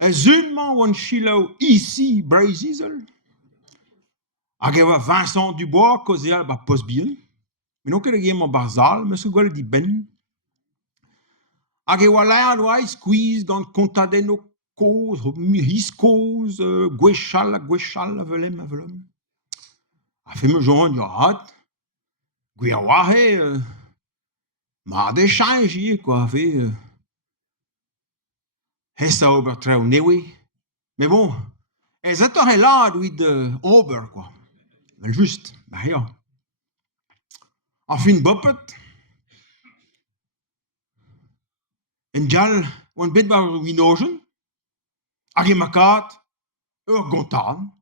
Seulement one chilo ici, Brazil. Ageva Vincent Dubois, causé ba post bien. Mais non que le game en barzal, mais ce gars dit ben. Ageva là, squeeze, gant contade no cause, his cause, gwechal, velem. A fait me joindre, ya hat. Gwiawahe, ma de change, quoi, fait. Hessa ober treu newe. Mais bon, ez est là, lui, de ober, quoi. Mais juste, bah, ja. A fin boppet. En jal, wan bet bar winogen. A ge makat, gontan.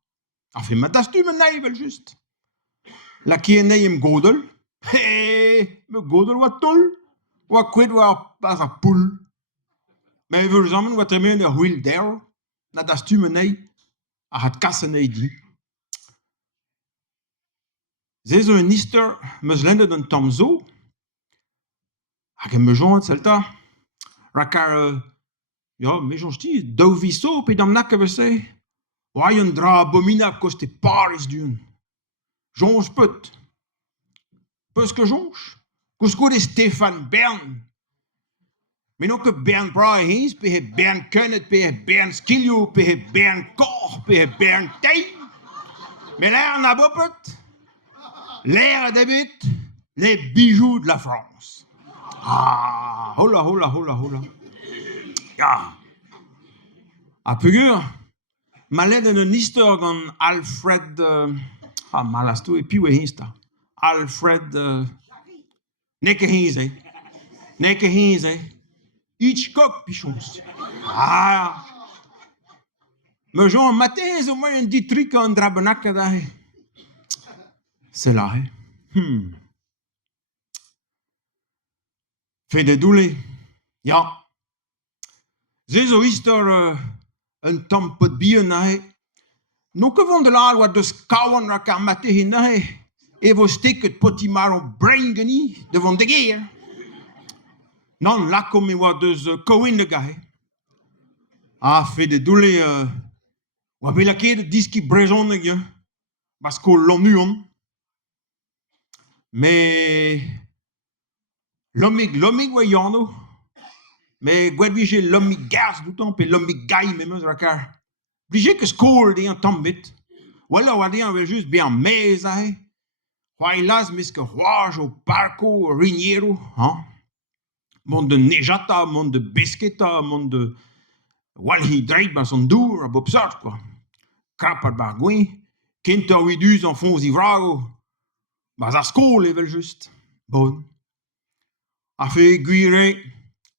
A fin matastu me neivel just. La kie neiem godel. He, me godel wat tol. Wa kwet wa pas a poul. Mais we zammen wat er meer de huil der. Na das tu me nei. A hat kassen nei di. Ze zo een ister, meus lende d'un tam zo. A ge me joint, selta. Rakar, ja, me jonge ti, dau viso, pe dam nak ave se. Wa yon dra abominable koste Paris dun. Jonge peut. Peus que jonge. Kouskou de Stéphane Bern. Mais non que Bern bra his, pe he Bern Kunnet, pe he Bern Skilio, pe he Bern Kor, pe he Bern Tei. Mais l'air n'a pas peut. L'air d'habite les bijoux de la France. Ah, hola, hola, hola, hola. Ja. A pugur, ma led een ister gant Alfred, malasto, et puis we hinsta. Alfred, nekke hinze. Nekke hinze. Hitchcock, pichons. Ah. Me Jean Mathès, au moins un dit truc en drabenak da. C'est là, hein. Fait de doule. Ja. Zezo ister een tampet bier nahe. Nou que van de laal wat de skouwen rakar mate hin nahe. E vo stek het potimaro brain geni devant de geer. Non, la comme wat dus kouin de gahe. Ah, fait de doule, wa bela ke de diski brezon de ge. Basko l'onuon. Mais l'omig wa yano. Mais gwedvije l'omig gas du temps, pe l'omig gai memeus rakar. Vije que skol de an tambit. Wala wa de an wel just bien mez ahe. Wai las miske roage au parco Riniero, hein? Monde de nejata, monde de besketa, monde de walhi dreit ba son dour, a bopsart, quoi. Krap ar bargouin, kenta ouidus en fons ivrago, ba za skol evel just. Bon. A fe guire,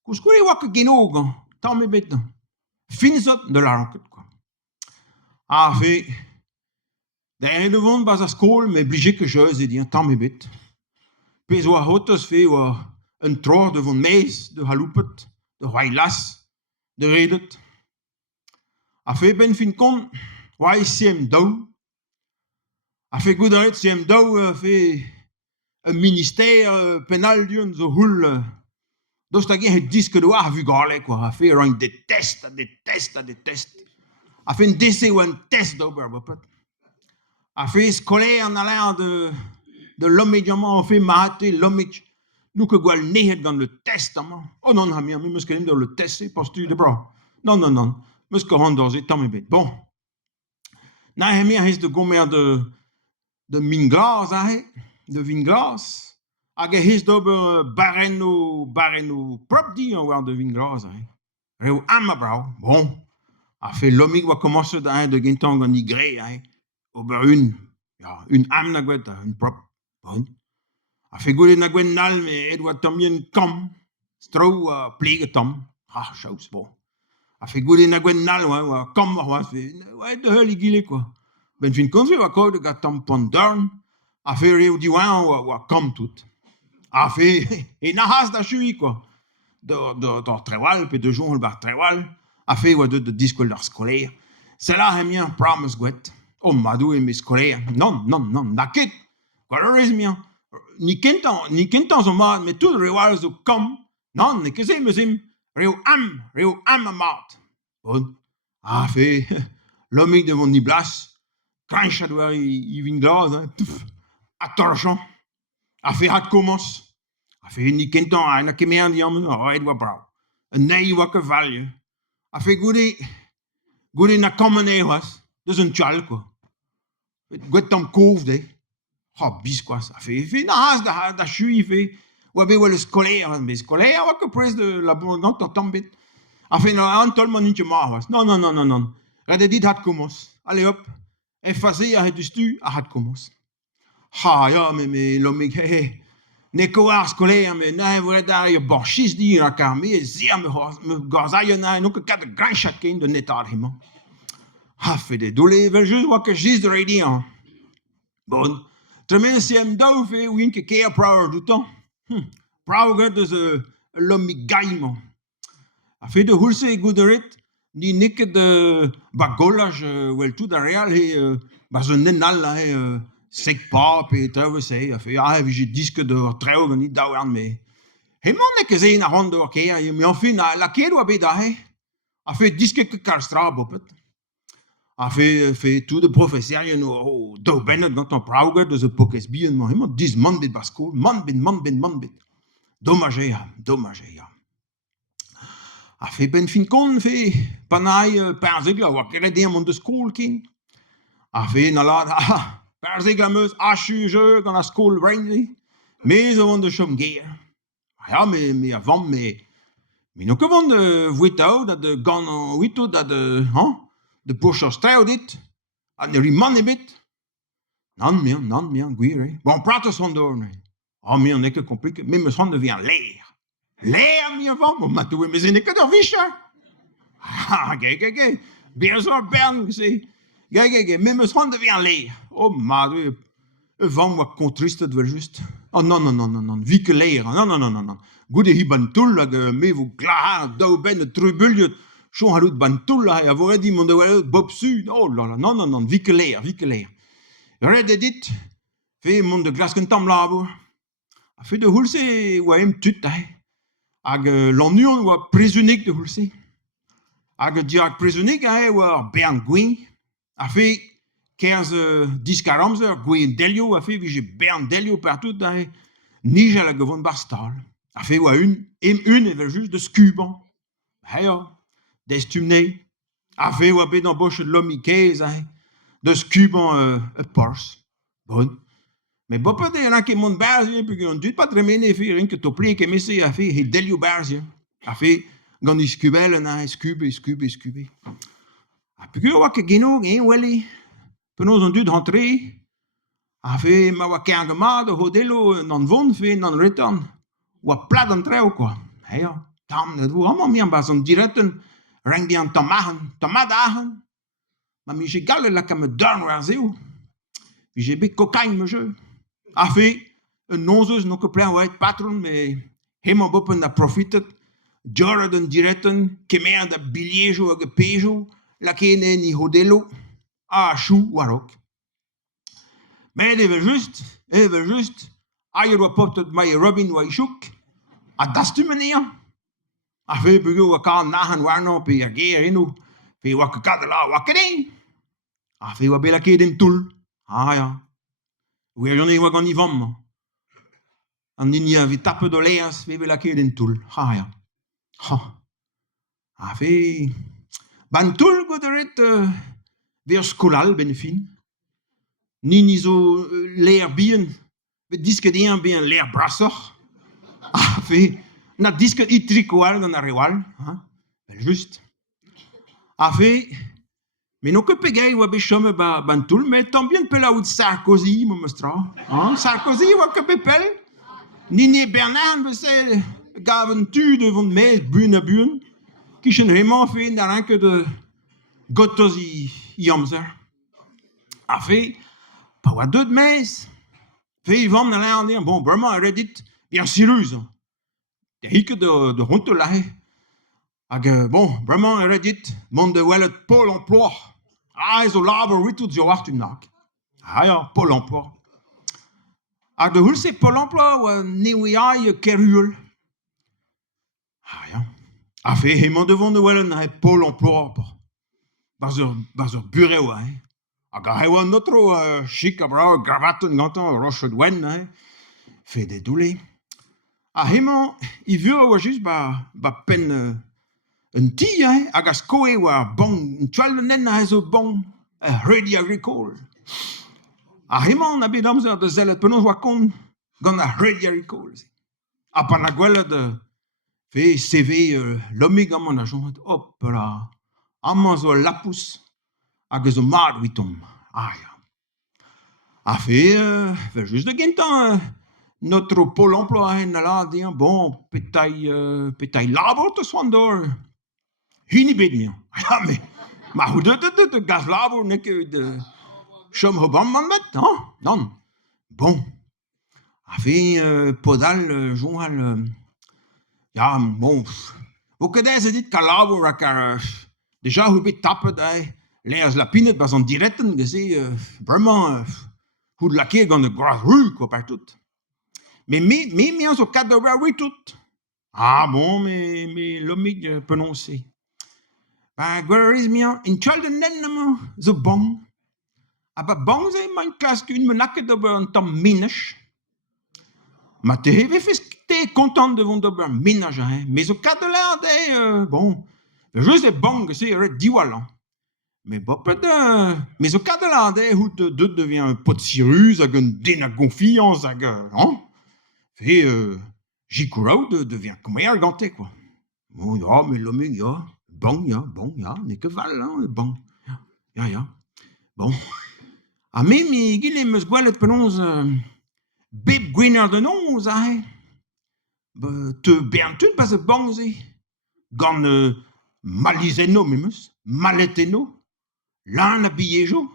kouskoure wak genogan, tamme bet dan. Finzot de la ranket, quoi. A fe, de devant ba za skol, mais obligé que je dit tamme bet. Pez oa hotos fe oa un tror devant meis, de haloupet, de wailas, de redet. A fe ben fin kon, wai siem dou. A fe goudaret siem dou, fe un ministère penal dion zo houl. Dos ta gen het diske de oa vu gale, quoi. A fe rang detest. A fe un dese ou un test d'ober, bopet. A fe scolaire en allant de l'homme fait mahate l'homme nous que gwal nehet gant le testament. Oh non, hamia, mais muskelem dans le test, c'est postu de bra. Non. Muske handorze, tamme bet. Bon. Na hamia hes de gomer de minglas, de vinglas. Hag hes d'ober bareno prop di an war de vinglas, Reo amma brau. Bon. A fait l'homme va commencer de gintan gant igre, ober une âme na gwet, une prop. Bon. A fe goude na gwen nal, mais Edward tam yen kam. Stro plege tam. Ah, chaus, bon. A fe goude na gwen nal, wa kam wa fe. Wa de hul igile, quoi. Ben fin konfi wa koude ga tam pandern. A fe reu diwan wa kam tout. A fe, e na has da chui, quoi. D'or trewal, pe de joun bar trewal. A fe wa de diskol d'ar skolaire. Se la hemien prames gwet. Oh, madou e me skolaire. Non, naket. Kwa rez mien. Ni kentan zo mat, mais tout rewal zo kam. Non, ne keze meuzim, reo am a mat. Bon. a fait l'homme devant ni blas, quand ça doit y vient glas, à torchon, a fait hat commence, a fait ni kenton, a na kemer diam, a Edward Brown, een nee wat kevalje, a fait goede na kamene was, dus een tjal quoi, goed tam kouf de, ha bis quoi, a fait na has da chui fait, ou avait le scolaire, mais scolaire wat que pres de la bonne tombé. A fait un tol man niet maar was. Non. Rede dit hat komos. Allez hop. Effacé a het stu a hat komos. Ha ja, mais l'homme he. Nekoar scolaire, mais nee, we daar je borchis die a karme, zeer me gazaille na, ook kat de grand chacun de netar hima. Ha fait de doule, wel juste wat que gis de radiant. Bon. Tremen siem dou fe win ke keer proud du temps. Proud dus l'homme gaimon. A fait de hulse gouderet, ni nek de bagolage, wel tout derrière, et bah un nenal là, sec pop et traversé. A fait j'ai disque de treu ni dauern mais. He man nek ze na hand door keer, mais enfin la keer wa beda he. A fait disque que karstra bopet. A fait tout de professeur, you know, do benet dans ton prouger de ce pokes bien man, man dis man bit baskool, man bit. Dommage ja. A fait ben fin kon fait panai perzegla wa kere de mon de school kin. A fait na la perzegla meus achuge dans la school range. Mais on de chom gear. Ja, mais avant mais no que van de vuitau dat de gan wito dat de pusher style dit. An de riman bit. Non meer guire. Bon pratos on door. Ah meer nek compliqué, mais me son devient l'air. Leer mir van, maar toen we zijn ik er visser. Kijk. Bien zo bern gezegd. Kijk, met mijn handen weer leer. Oh, maar van wat contriste het wel juist. Oh, non. Wieke leer. Non. Goede hi bantulla, me vous klaar, dou ben de trubulje. Zo halut bantulla, ja, voor die monde wel bob su. Oh là là, non, wieke leer. Redde dit, ve monde glasken tam labo. A fait de hulse, wa hem tut hij. Ag l'ennuyon wa prisonnier de hulse. Ag diak prisonnier a wa Bern Gouin. A fait 10 caramzer Gouin Delio a fait vige Bern Delio partout da ni ja la gevon barstal. A fait wa une et juste de scuban. Heyo des tumné. A fait wa be dans boche de l'homme de scuban pors. Bon. Mais bon, peut-être qu'il y en a qui montent barzier, puis qu'on dit pas très bien, rien que tu plies, que monsieur a fait, il délio barzier. A fait, quand il scubelle, scube. A puis que, ouais, que guinou, welly, puis nous on dû rentrer. A fait, ma wa kerngemad, hodelo, non von, fait, non return. Wa plat d'entrée ou quoi. Hey, tam, dat vous allemaal meer, maar zo'n directen, rang die aan tomadagen. Maar mij je galle, la kan me dorn waar zeeuw. Puis j'ai bé cocaïne, monsieur. A fait, een nozes nog een plein white patron, mais helemaal boven dat profitet. Jordan directen, kemer dat biljejo en gepejo, la kene ni hodelo, a chou warok. Mais even just, ayer wa poptet mij Robin wa ishuk, a das tu meneer. A fait, bugo wa kan nahan warno, pe ageer inu, pe wa kakadela wa kedeen. A fait, wa bela keden tul. Ah ja. Oui, j'en ai eu quand ils vont. En il y a vite tape de l'air, c'est la queue d'un toul. Ah ja. Ah fait. Ban toul goderet vers scolal ben fin. Ni zo l'air bien. Disque d'ien bien l'air brasseur. Ah fait. Na disque itricoal dans la rival. Juste. Ah fait. Mais non que pegay wa bechome ban toul, mais tambien pela ou Sarkozy me mostra. Sarkozy wa que pepel. Nini Bernard me se gaven tu devant me bune. Qui chen vraiment fait dans que de gotosi yamzer. A fait pas wa deux de mes. Fait ils vont dans l'air bon vraiment Reddit bien sérieux. De hique de honte là. Bon, vraiment Reddit, monde de Wallet Pôle emploi. Ah, zo laber oui tout zo acht nak. Ah ja, Pôle emploi. De hulse Pôle emploi wa newiai kerul. Ah ja. A fait, he monde devant de Wallet na Pôle emploi. Bazo bureau, hein. Aga hewa notre chic abra gravatten gantan roche douane, hein. Fait des doulés. A hemañ, I vure oa just ba pen un ti, hein, hag a skoe oa bong, un toal nen a zo bong, ready agricole. A hemañ na bet amzer de zellet penaos oa kont gant a ready agricole. A pan a gwelet fe CV lomig amman a jonget, hop la, amman zo lapous hag zo mat witom. Ah ya. A fait, just de gentan, notre pôle emploi hen la dire bon, petai labor te swandor. Hini bet mir. Ja, ma hoe de gas labor ne ke de chom hobam man met, hein? Non. Bon. A fait, podal jonhal, ja, bon. Hoe kedai se dit ka labor ak déjà hoe bet tapet leers la pinet bas an diretten gese vraiment hoe de lakeer gant de gras rue quoi partout. Mais mi zo kat d'ober oui tout. Ah bon, mais lomig penonse. Ben gweriz mi in tchal de nen ma zo bong. A ba bong ze ma in klas kun me naket d'ober un tam minech. Ma te heve fes te content de vont d'ober minech, hein. Mais zo kat de l'air de bon. Juste de bong gese ret diwalan. Mais bon, mais au cas de l'année où de devient un pot de cirrus, avec une déna confiance, avec hein, et j'y cours devient comme un ganté quoi. Bon, ja, mais l'homme ja, bon, n'est que val, hein, bon, ja, bon. A même il est me sgualet penons bib gwinner de nons, hein, te bien tout pas bon, c'est, gan malizeno mimus, maleteno. L'an a billejo,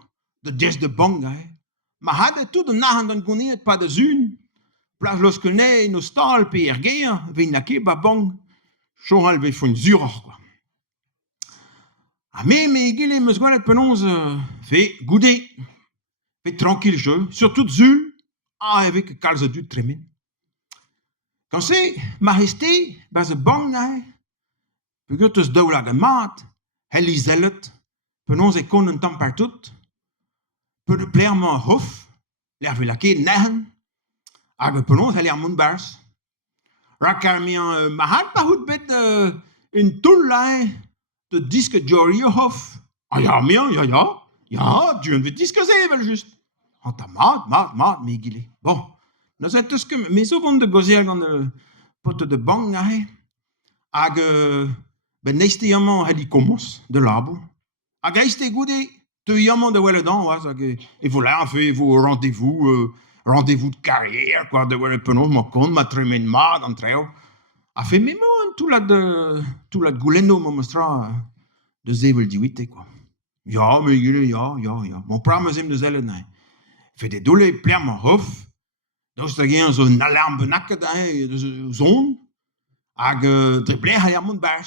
de des de bongay. Ma hadde tout de nahan dan goniet pa de zun. Plas los que ne no stal pe ergeer, vin na ke ba bong. Choural ve fon zuror, quoi. A me gile meus gwalet penons fe goudé. Fe tranquille jeu, surtout zul. Ah, avec kalze du tremen. Quand c'est ma resté, ba ze bongay. Pegot eus daoula ge mat, heli zellet. Penons e kon un tamm partout. Peu de plaire mon hof, l'air vu la quai nehen, hag penons heli ar moun bars. Rakar mi ma hat pa hout bet un toul lai de disque Jory hof. Ah ya mi ja, du vet disque zevel just. Ah ta mat, me gile. Bon, na zet eus ket me zo vont de gozer gant pote de bang hag ben neiste yamman heli komos de labo. Hag aiste goude, te yamman de weledan, oaz, et voilà, en fait, vous rendez-vous de carrière, quoi, de wele penon, ma compte, ma tremen ma, d'entreo. A fait même tout la de gouleno, ma mostra, de zevel diwite, quoi. Ja, mais ja. Mon pramezem de zelen, fait des doulés, plein ma hof, donc c'est un alarme benaket, zone, hag dribbler ha yamman bars.